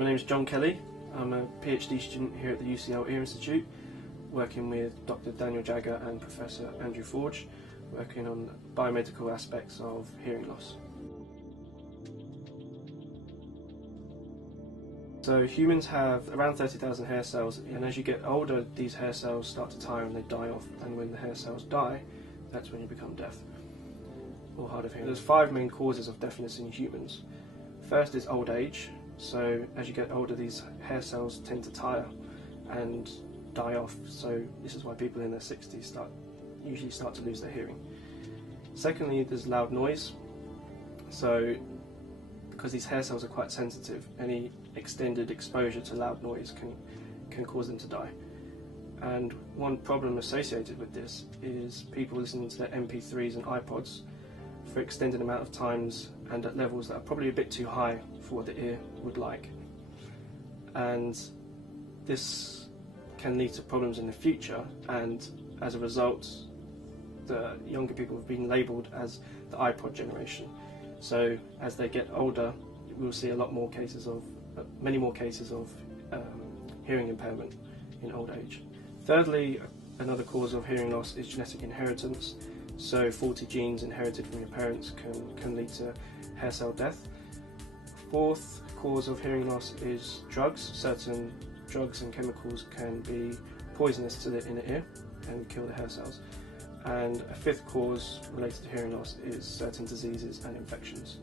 My name is John Kelly. I'm a PhD student here at the UCL Ear Institute, working with Dr. Daniel Jagger and Professor Andrew Forge, working on biomedical aspects of hearing loss. So humans have around 30,000 hair cells, and as you get older these hair cells start to tire and they die off, and when the hair cells die, that's when you become deaf or hard of hearing. There's 5 main causes of deafness in humans. First is old age. So as you get older these hair cells tend to tire and die off, so this is why people in their 60s usually start to lose their hearing. Secondly, there's loud noise. So because these hair cells are quite sensitive, any extended exposure to loud noise can cause them to die. And one problem associated with this is people listening to their MP3s and iPods for extended amount of times and at levels that are probably a bit too high for what the ear would like. And this can lead to problems in the future, and as a result the younger people have been labelled as the iPod generation. So as they get older we'll see many more cases of hearing impairment in old age. Thirdly, another cause of hearing loss is genetic inheritance. So faulty genes inherited from your parents can lead to hair cell death. Fourth cause of hearing loss is drugs. Certain drugs and chemicals can be poisonous to the inner ear and kill the hair cells. And a fifth cause related to hearing loss is certain diseases and infections.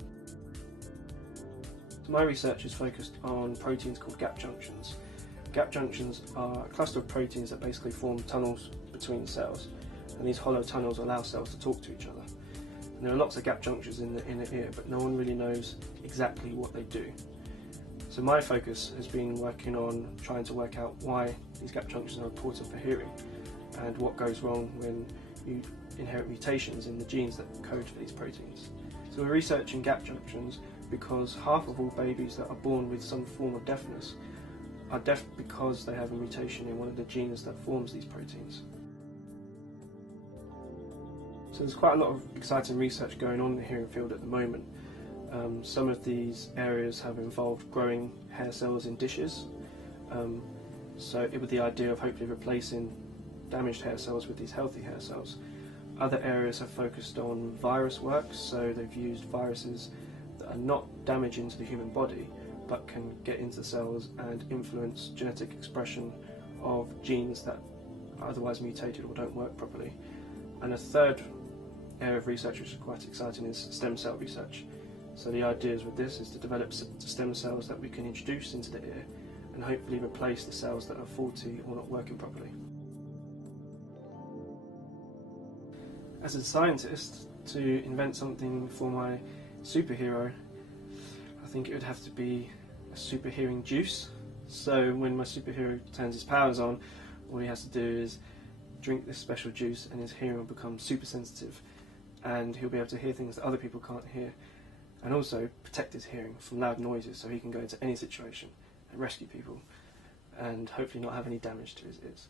My research is focused on proteins called gap junctions. Gap junctions are a cluster of proteins that basically form tunnels between cells, and these hollow tunnels allow cells to talk to each other. And there are lots of gap junctions in the inner ear, but no one really knows exactly what they do. So my focus has been working on trying to work out why these gap junctions are important for hearing and what goes wrong when you inherit mutations in the genes that code for these proteins. So we're researching gap junctions because half of all babies that are born with some form of deafness are deaf because they have a mutation in one of the genes that forms these proteins. So there's quite a lot of exciting research going on in the hearing field at the moment. Some of these areas have involved growing hair cells in dishes, with the idea of hopefully replacing damaged hair cells with these healthy hair cells. Other areas have focused on virus work, so they've used viruses that are not damaging to the human body but can get into cells and influence genetic expression of genes that are otherwise mutated or don't work properly. And a third area of research which is quite exciting is stem cell research. So the ideas with this is to develop stem cells that we can introduce into the ear and hopefully replace the cells that are faulty or not working properly. As a scientist, to invent something for my superhero, I think it would have to be a super hearing juice. So when my superhero turns his powers on, all he has to do is drink this special juice and his hearing will become super sensitive, and he'll be able to hear things that other people can't hear, and also protect his hearing from loud noises so he can go into any situation and rescue people and hopefully not have any damage to his ears.